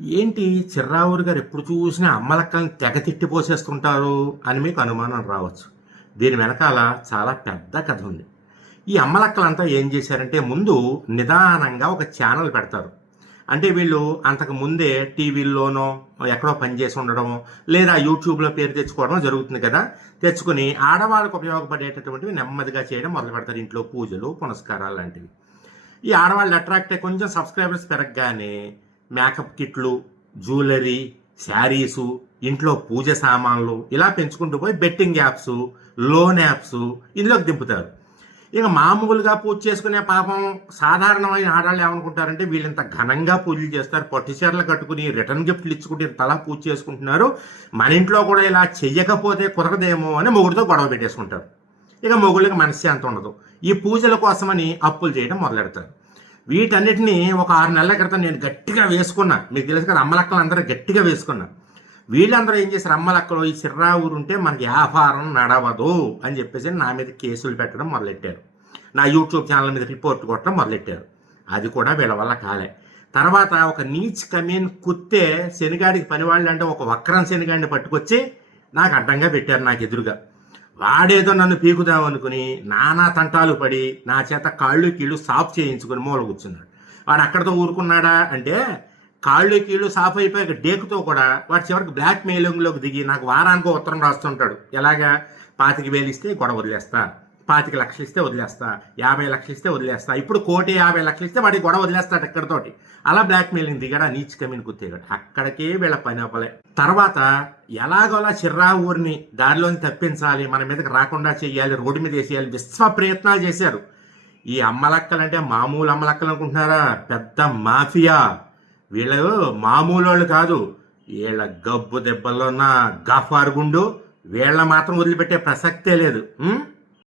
ఏంటి చిర్రావూరు గారు ఎప్పుడు చూసినా అమ్మలక్కల్ని తెగ తిట్టి పోసేసుకుంటారు అని మీకు అనుమానం రావచ్చు. దీని వెనకాల చాలా పెద్ద కథ ఉంది. ఈ అమ్మలక్కలంతా ఏం చేశారంటే ముందు నిదానంగా ఒక ఛానల్ పెడతారు. అంటే వీళ్ళు అంతకు ముందే టీవీల్లోనో ఎక్కడో పనిచేసి ఉండడం లేదా యూట్యూబ్లో పేరు తెచ్చుకోవడం జరుగుతుంది కదా. తెచ్చుకుని ఆడవాళ్ళకు ఉపయోగపడేటటువంటివి నెమ్మదిగా చేయడం మొదలు పెడతారు. ఇంట్లో పూజలు పునస్కారాలు లాంటివి. ఈ ఆడవాళ్ళు అట్రాక్ట్ అయ్యి కొంచెం సబ్స్క్రైబర్స్ పెరగగానే మేకప్ కిట్లు జ్యువెలరీ శారీసు ఇంట్లో పూజ సామాన్లు ఇలా పెంచుకుంటూ పోయి బెట్టింగ్ యాప్స్ లోన్ యాప్స్ ఇందులోకి దింపుతారు. ఇక మామూలుగా పూజ చేసుకునే పాపం సాధారణమైన ఆడాళ్ళు ఏమనుకుంటారంటే వీళ్ళంత ఘనంగా పూజలు చేస్తారు. పట్టు చీరలు కట్టుకుని రిటర్న్ గిఫ్ట్లు ఇచ్చుకుంటే తలా పూజ చేసుకుంటున్నారు. మన ఇంట్లో కూడా ఇలా చెయ్యకపోతే కుదరదేమో అని మొగుడితో గొడవ పెట్టేసుకుంటారు. ఇక మొగుళ్ళకి మనశ్శాంతి ఉండదు. ఈ పూజల కోసమని అప్పులు చేయడం మొదలెడతారు. వీటన్నిటిని ఒక ఆరు నెలల క్రితం నేను గట్టిగా వేసుకున్నా. మీకు తెలుసు కదా అమ్మలక్కలు అందరూ గట్టిగా వేసుకున్నా. వీళ్ళందరూ ఏం చేశారు? అమ్మలక్కలు ఈ సిర్రా ఊరు ఉంటే మనకి వ్యాపారం నడవదు అని చెప్పేసి నా మీద కేసులు పెట్టడం మొదలెట్టారు. నా యూట్యూబ్ ఛానల్ మీద రిపోర్ట్ కొట్టడం మొదలెట్టారు. అది కూడా వీళ్ళ వల్ల కాలే. తర్వాత ఒక నీచ్ కమీన్ కుత్తే శనిగాడికి పనివాళ్ళు అంటే ఒక వక్రం శనిగాడిని పట్టుకొచ్చి నాకు అడ్డంగా పెట్టారు నాకు ఎదురుగా. వాడేదో నన్ను పీకుదామనుకుని నానా తంటాలు పడి నా చేత కాళ్ళు కీళ్ళు సాఫ్ చేయించుకుని మూల కూర్చున్నాడు. వాడు అక్కడితో ఊరుకున్నాడా అంటే కాళ్ళు కీళ్ళు సాఫ్ అయిపోయాక డేకుతో కూడా వాడు చివరికి బ్లాక్ మెయిలింగ్లోకి దిగి నాకు వారానికి ఉత్తరం రాస్తుంటాడు. ఎలాగా? పాతికి వేలిస్తే గొడవ వదిలేస్తా. పాతిక లక్షలు ఇస్తే వదిలేస్తా యాభై లక్షలు ఇస్తే వదిలేస్తా ఇప్పుడు కోటి యాభై లక్షలు ఇస్తే వాడికి గొడవ వదిలేస్తాడు ఎక్కడితోటి. అలా బ్లాక్ మెయిలింగ్ దిగాడు ఆ నీచ్ కమీన్ కుత్తేగాడు అక్కడికే వీళ్ళ పని అవ్వలే. తర్వాత ఎలాగోలా చిర్రా ఊరిని దారిలోని తప్పించాలి మన మీదకి రాకుండా చేయాలి రోడ్డు మీద వేసేయాలి విశ్వ ప్రయత్నాలు చేశారు. ఈ అమ్మలక్కలు అంటే మామూలు అమ్మలక్కలు అనుకుంటున్నారా? పెద్ద మాఫియా. వీళ్ళు మామూలు వాళ్ళు కాదు. వీళ్ళ గబ్బు దెబ్బల్లో ఉన్న గఫార్ గుండు వీళ్ళ మాత్రం వదిలిపెట్టే ప్రసక్తే లేదు.